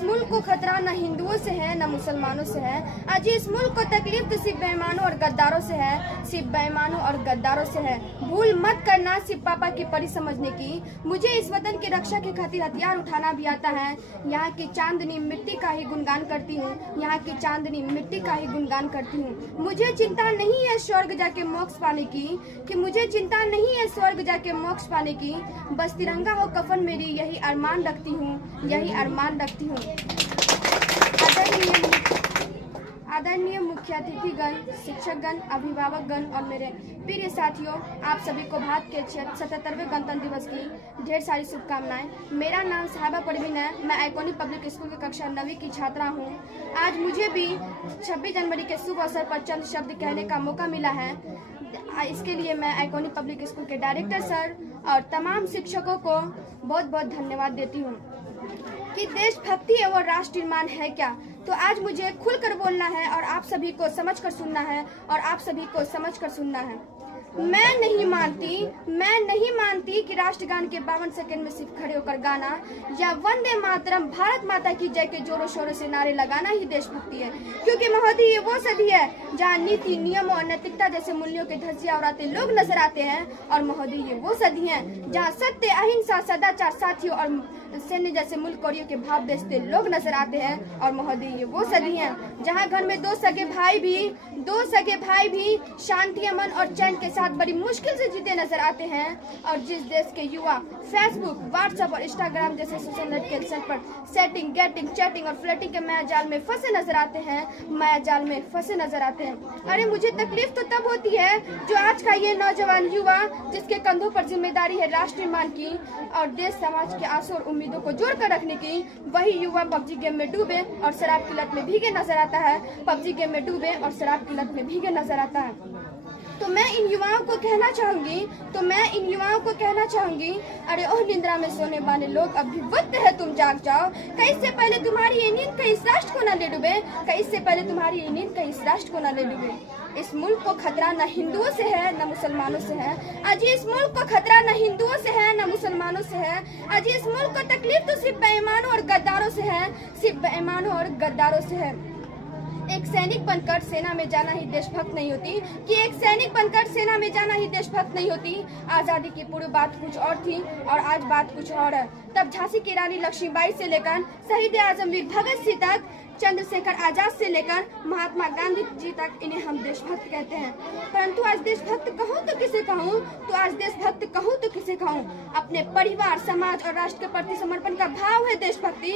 इस मुल्क को खतरा न हिंदुओं से है न मुसलमानों से है। आज इस मुल्क को तकलीफ तो सिर्फ बेईमानों और गद्दारों से है, सिर्फ बेईमानों और गद्दारों से है। भूल मत करना सिर्फ पापा की परी समझने की। मुझे इस वतन की रक्षा की खातिर हथियार उठाना भी आता है। यहाँ की चांदनी मिट्टी का ही गुणगान करती हूँ, यहाँ की चांदनी मिट्टी का ही गुणगान करती हूँ। मुझे चिंता नहीं है स्वर्ग जाके मोक्ष पाने की, कि मुझे चिंता नहीं है स्वर्ग जाके मोक्ष पाने की। बस तिरंगा हो कफन मेरी, यही अरमान रखती हूँ, यही अरमान रखती हूँ। आदरणीय मुख्य अतिथिगण, शिक्षकगण, अभिभावकगण और मेरे प्रिय साथियों, आप सभी को भारत के 77वें गणतंत्र दिवस की ढेर सारी शुभकामनाएं। मेरा नाम साहिबा परवीन है। मैं आइकॉनिक पब्लिक स्कूल की कक्षा 9वीं की छात्रा हूं। आज मुझे भी 26 जनवरी के शुभ अवसर पर चंद शब्द कहने का मौका मिला है। इसके लिए मैं आइकॉनिक पब्लिक स्कूल के डायरेक्टर सर और तमाम शिक्षकों को बहुत बहुत धन्यवाद देती हूँ। कि देशभक्ति एवं राष्ट्र निर्माण है क्या, तो आज मुझे खुलकर बोलना है और आप सभी को समझकर सुनना है, और आप सभी को समझकर सुनना है। मैं नहीं मानती कि राष्ट्रगान के 52 सेकंड में सिर्फ खड़े होकर गाना या वंदे मातरम भारत माता की जय के जोरों शोरों से नारे लगाना ही देशभक्ति है। क्योंकि महोदय, ये वो सदी है जहाँ नीति, नियमों और नैतिकता जैसे मूल्यों के धज्जियां उड़ाते लोग नजर आते हैं। और महोदय, ये वो सदी है जहाँ सत्य, अहिंसा, सदाचार, साथियों और सैन्य जैसे मुल्क कौड़ियों के भाव बेचते लोग नजर आते हैं। और महोदय, ये वो सदी है जहाँ घर में दो सगे भाई भी शांति, अमन और चैन के साथ बड़ी मुश्किल से जीते नजर आते हैं। और जिस देश के युवा फेसबुक, व्हाट्सएप और इंस्टाग्राम जैसे सोशल नेटवर्क पर सेटिंग, गेटिंग, चैटिंग और फ्लर्टिंग के माया जाल में फंसे नजर आते हैं। अरे मुझे तकलीफ तो तब होती है जो आज का ये नौजवान युवा, जिसके कंधों पर जिम्मेदारी है राष्ट्र निर्माण की और देश समाज के आंसू और उम्मीदों को जोड़ कर रखने की, वही युवा पबजी गेम में डूबे और शराब की लत में भीगे नजर आता है। पबजी गेम में डूबे और शराब की लत में भीगे नजर आता है। तो मैं इन युवाओं को कहना चाहूंगी, अरे ओह निंद्रा में सोने वाले लोग, अभी वक्त है तुम जाग जाओ। कहीं इससे पहले तुम्हारी ये नींद कहीं इस राष्ट्र को न ले डूबे, इस मुल्क को खतरा न हिंदुओं से है न मुसलमानों से है। आज इस मुल्क को खतरा न हिंदुओं से है न मुसलमानों से है। आज इस मुल्क को तकलीफ तो सिर्फ बेईमानों और गद्दारों से है। एक सैनिक बनकर सेना में जाना ही देशभक्त नहीं होती। आजादी की पूर्व बात कुछ और थी और आज बात कुछ और है। तब झांसी की रानी लक्ष्मीबाई से लेकर शहीद आजम वीर भगत सिंह तक, चंद्रशेखर आजाद से लेकर महात्मा गांधी जी तक इन्हें हम देशभक्त कहते हैं। परंतु आज देशभक्त कहूँ तो किसे कहूँ? अपने परिवार, समाज और राष्ट्र के प्रति समर्पण का भाव है देशभक्ति।